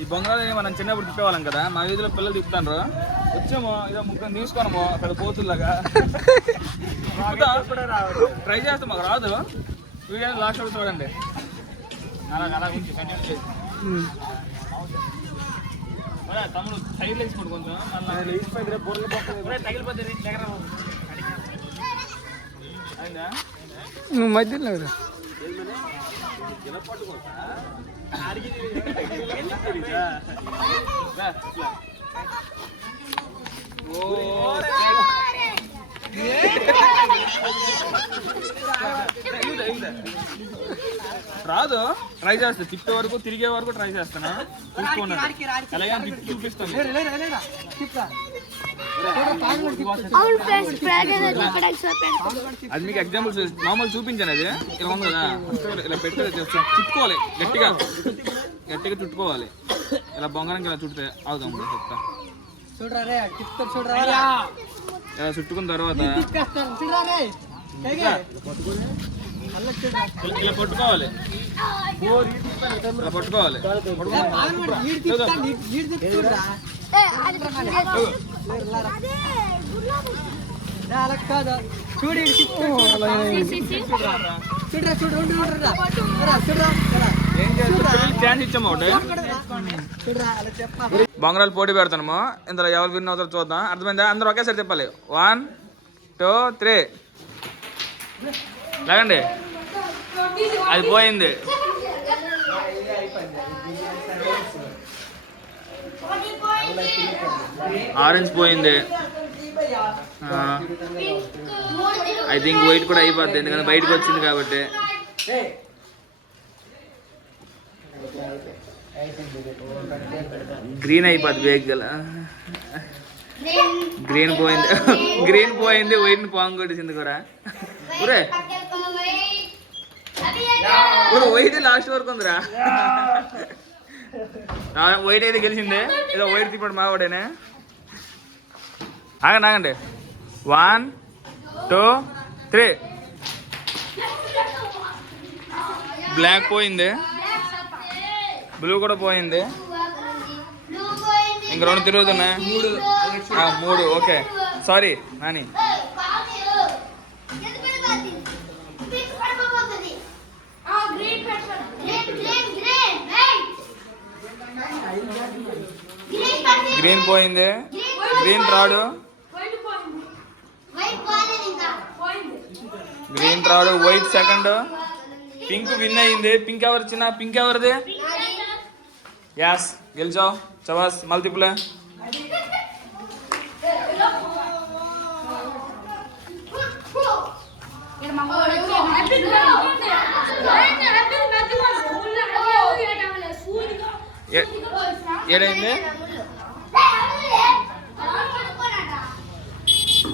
ఈ బొంగరాలు మనం చిన్నప్పుడు తిప్పేవాళ్ళం కదా, మా వీధిలో పిల్లలు తిప్పుతారు. వచ్చాము ఇదో ముగ్గురు తీసుకున్నాము అక్కడ పోతుల్లాగా. ట్రై చేస్తాం, మాకు రాదు. వీడియో లాస్ట్ వరకు చూడండి. అలా కొంచెం కంటిన్యూ చేసి తమ్ముడు సైడ్ వేసుకోండి కొంచెం. నువ్వు మధ్యలో రాదు. ట్రై చేస్తా, తిప్పే వరకు తిరిగే వరకు ట్రై చేస్తాను. చూసుకున్నాను అలాగే తిప్పి చూపిస్తాను. అది మీకు ఎగ్జాంపుల్స్ మామూలు చూపించాను. అది ఇలా ఉంది కదా, ఇలా పెట్టి చుట్టుకోవాలి, గట్టిగా గట్టిగా చుట్టుకోవాలి. ఇలా బొంగరంకి ఇలా చుట్టితే అవుతాం చెప్తా. ఇలా చుట్టుకున్న తర్వాత ఇలా పట్టుకోవాలి, ఇలా పట్టుకోవాలి. బొంగరాలు పోటీ పెడతాము. ఇందులో ఎవరు విన్ అవుతారో చూద్దాం. అర్థమైందా? అందరూ ఒకేసారి చెప్పాలి. 1 2 3 లేకండి. అది పోయింది. ఆరెంజ్ పోయింది. ఐ థింక్ వైట్ కూడా అయిపోద్ది, ఎందుకంటే బయటకు వచ్చింది కాబట్టి. గ్రీన్ అయిపోద్ది బేగ్ గల. గ్రీన్ పోయింది, గ్రీన్ పోయింది. వైట్ని పాము కొట్టేసింది కూడా. ఊరే వైట్ లాస్ట్ వరకు ఉందిరా. వైట్ అయితే గెలిచింది. ఏదో వైట్ తిప్పడు మావాడేనే. ఆగండి ఆగండి. 1 2 3 బ్లాక్ పోయింది, బ్లూ కూడా పోయింది. ఇంక 2 తిరుగుతున్నాయి. 3 ఓకే. సారీ నాని. గ్రీన్ పోయింది, గ్రీన్ రాడు, గ్రీన్ రాడు. Wait second. పింక్ విన్ అయింది. పింక్ ఎవరు చిన్న? పింక్ ఎవరిది? యాస్ గెలిచావు. చవాస్ మల్టిపుల్. ఏడైంది?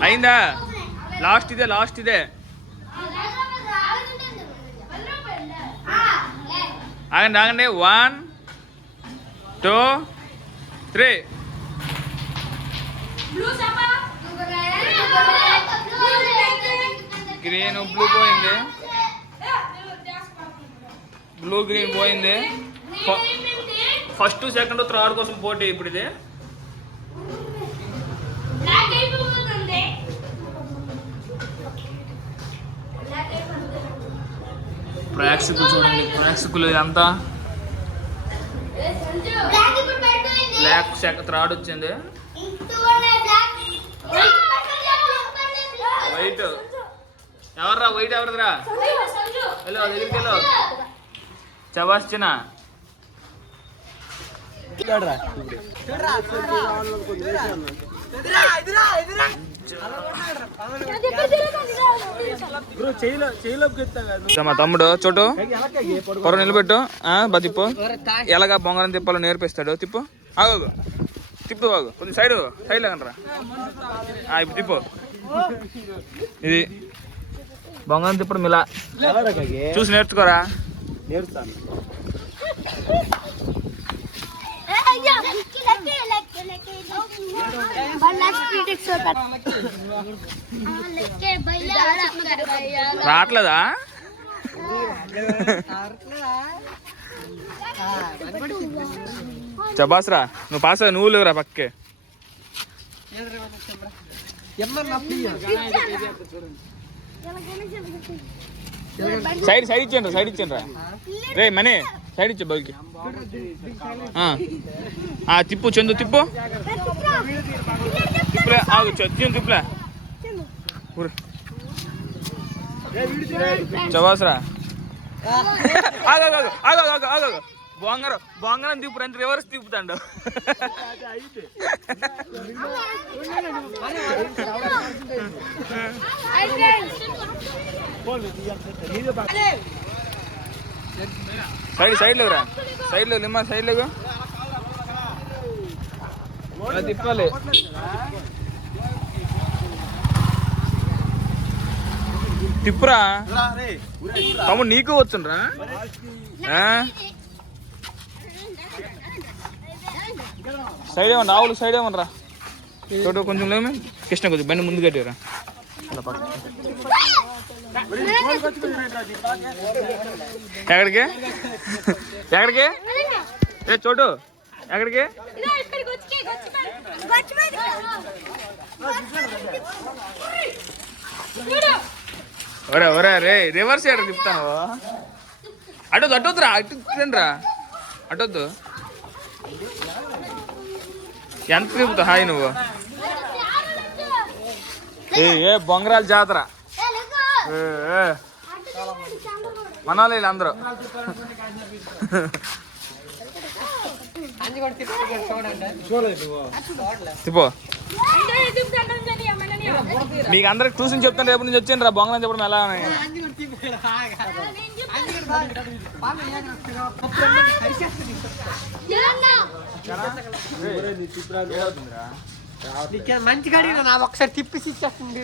అయిందా? లాస్ట్ ఇదే, లాస్ట్ ఇదే. ఆగండి ఆగండి. 1 2 3 గ్రీన్ బ్లూ పోయింది, బ్లూ గ్రీన్ పోయింది. ఫస్ట్ సెకండ్ థర్డ్ కోసం పోటీ ఇప్పుడు ఇది. ప్రేక్షకులు చూడండి, ప్రేక్షకులు అంతా బ్లాక్ థర్డ్ వచ్చింది. వైట్ ఎవర్రా? వైట్ ఎవరిదిరా? హలో దగ్గరికి వెళ్ళు. చవాస్ చిన్న మా తమ్ముడు చోటు పొర నిలబెట్టు. తిప్పు. ఎలాగా బొంగరం తిప్పాలో నేర్పిస్తాడు. తిప్పు. ఆగు, తిప్పు. ఆగు కొంచెం సైడ్ సైడ్ లేకంటారా. ఇప్పుడు తిప్పు. ఇది బొంగరం తిప్పడం ఇలా చూసి నేర్చుకోరా. నేర్చుతాను. రావట్లేదా? చబాస్రా నువ్వు పాస్ నువ్వు లేవురా పక్కే సైడ్ ఇచ్చాను రా రే మనీ సైడ్ ఇచ్చా బౌల్కి తిప్పు చందు తిప్పు తిప్పులే ఆగు తిప్పులే చబాస్రా ఆగు బొంగరం తిప్పుడు అంటే రివర్స్ తిప్పుతాడు సైడ్ లేవురా సైడ్ లేవు నిమ్మ సైడ్ లేవు తిప్పాలి తిప్పురా తమ్ముడు నీకు వచ్చురా సైడ్ ఏమన్నా ఆవులు సైడ్ ఏమన్నా చోటు కొంచెం లేమే కృష్ణ కొద్దిగా బండి ముందు కట్టారా ఎక్కడికి ఎక్కడికి ఏ చోటు ఎక్కడికి ఒరే రే రివర్స్ ఎక్కడ తిప్పుతాను అటొద్దురా అటురా అటొద్దు ఎంత తిప్పుతావు హాయ్ నువ్వు ఏ బొంగరాల జాతర మనాలి అందరూ తిప్పో మీకు అందరికి ట్యూషన్ చెప్తాను రేపు నుంచి వచ్చాను రా బొంగరం చెప్పడం ఎలా ఉన్నాయి మంచిగా ఒకసారి తిప్పిసి ఇచ్చేస్తుంది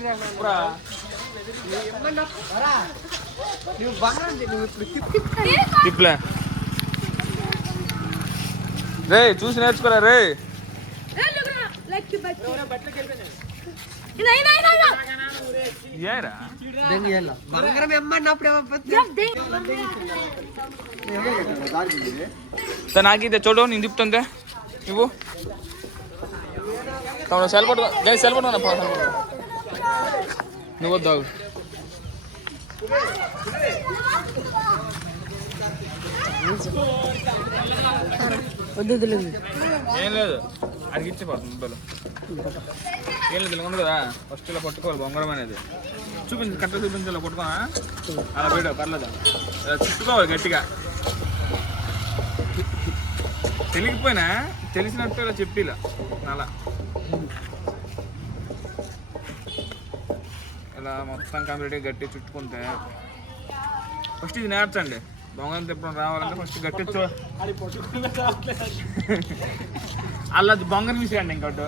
తిప్పులే రే చూసి నేర్చుకోరా రే నాకైతే చూడు నేను తిప్పుతుందే నువ్వు సెల్ పట్టుకో సెల్ పట్టుకో నువ్వు వద్దావు ఏం లేదు అడిగి ఇచ్చిపోతుంది మొబైల్ ఏం లేదు ఉంది కదా ఫస్ట్ ఇలా పట్టుకోవాలి బొంగరం అనేది చూపించు కట్ట చూపించి ఇలా పట్టుకోనా అలా పోయా పర్లేదు ఇలా చుట్టుకోవాలి గట్టిగా తెలియకపోయినా తెలిసినట్టు ఇలా చెప్పి ఇలా అలా ఇలా మొత్తం కంప్లీట్గా గట్టి చుట్టుకుంటే ఫస్ట్ ఇది నేర్చండి బొంగరం తిప్పడం రావాలంటే ఫస్ట్ గట్టి అలా బొంగరం విసిరండి ఇంకోటి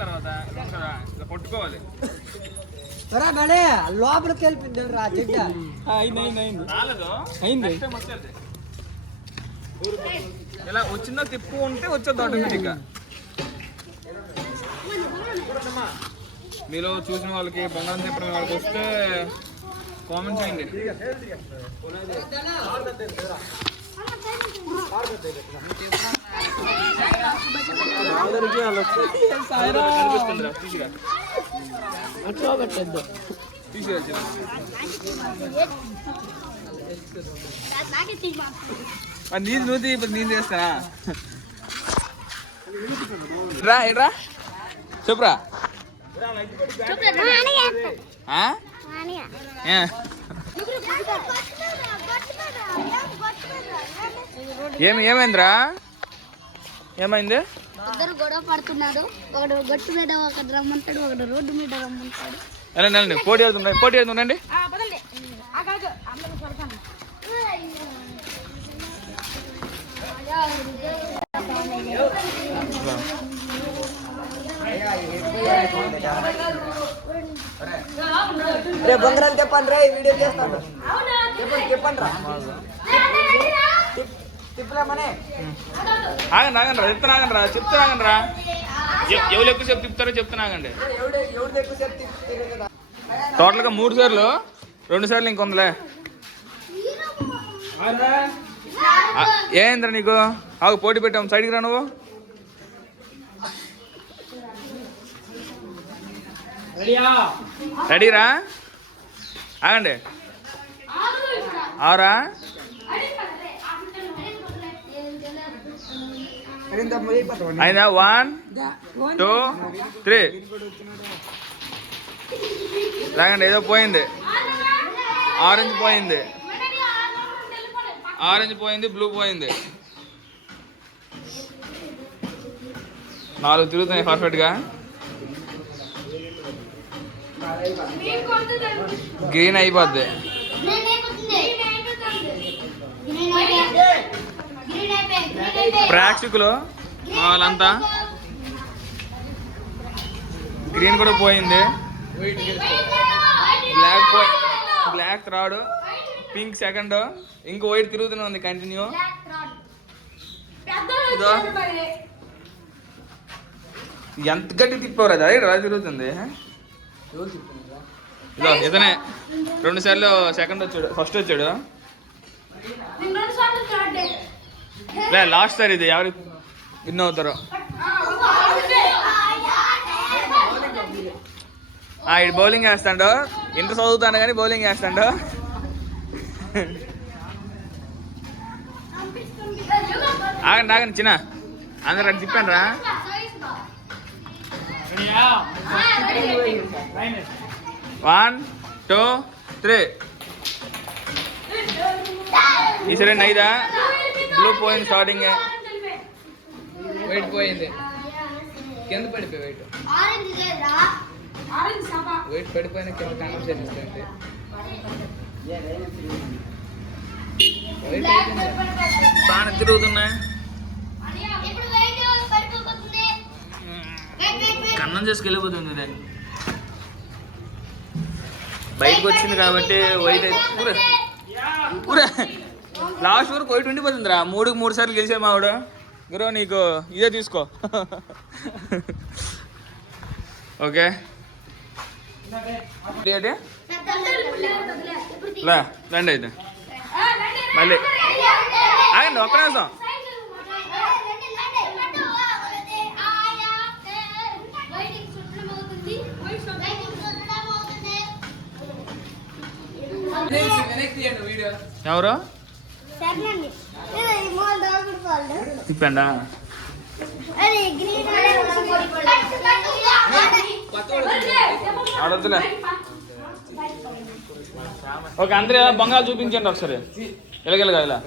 తర్వాత ఇలా పట్టుకోవాలి లోపలికి వెళ్ళిపోయింది ఇలా వచ్చిందో తిప్పు ఉంటే వచ్చేది ఆటోమేటిక్గా మీలో చూసిన వాళ్ళకి బొంగరం తిప్పడం వాళ్ళకి వస్తే కామెంట్ చేయండి నీది నువ్వు ఇప్పుడు నేను చేస్తానా రా ఎట్రా చెప్పురా ఏమైందిరా ఏమైంది ఇద్దరు గొడవ పడుతున్నాడు ఒకడు గట్టు మీద ఒకటి రమ్మంటాడు ఒకడు రోడ్డు మీద రమ్మంటాడు వెళ్ళండి పోటీ అవుతుండండి రే బొంగరం చెప్పండి రే వీడియో చేస్తాను చెప్పండి రా ఆగండి రా చెప్తాను రా ఎవరు ఎక్కువసేపు తిప్పుతారో చెప్తున్నాగండి టోటల్గా 3 సార్లు 2 సార్లు ఇంకొందలే ఏంద్రా నీకు ఆగు పోటీ పెట్టాము సైడ్కి రా నువ్వు రెడీరా ఆగండి ఆరా అయిందా 1 2 3 రాగండి ఏదో పోయింది ఆరెంజ్ పోయింది బ్లూ పోయింది 4 తిరుగుతున్నాయి పర్ఫెక్ట్గా గ్రీన్ అయిపోద్ది ప్రేక్షకులు వాళ్ళంతా గ్రీన్ కూడా పోయింది బ్లాక్ థర్డ్ పింక్ సెకండ్ ఇంకో వైట్ తిరుగుతూనే ఉంది కంటిన్యూ ఎంత గట్టి తిప్పవరు అది ఎలా తిరుగుతుంది ఇదో ఇతనే 2 సార్లు సెకండ్ వచ్చాడు ఫస్ట్ వచ్చాడు లాస్ట్ సార్ ఇది ఎవరు విన్ అవుతారో ఇటు బౌలింగ్ వేస్తాడు ఇంటర్ చదువుతాను కానీ బౌలింగ్ వేస్తాడు ఆగండి చిన్న అందరు అటు తిప్పాను రా 1 2 3 ఈసారి నైదా బ్లూ పోయింది స్టార్టింగ్ వైట్ పోయింది కింద పడిపోయి వైట్ పడిపోయిన కింద కన్వర్ట్ చేసేస్తుంది బాగా తిరుగుతున్నాయి కన్నం చేసుకెళ్ళిపోతుంది ఇదే బయటకు వచ్చింది కాబట్టి వైట్ అయితే ఊరే లాస్ట్ వరకు వైట్ ఉండిపోతుందిరా 3 సార్లు గెలిచే మావాడు గురు నీకు ఇదే తీసుకో ఓకే రండి అయితే మళ్ళీ ఆగండి ఒక్క నిమిషం ఎవరు తిప్పండా ఆడొద్దులే ఓకే అందరూ బంగాళ చూపించండి ఒకసారి ఇలాగెలగా ఇలా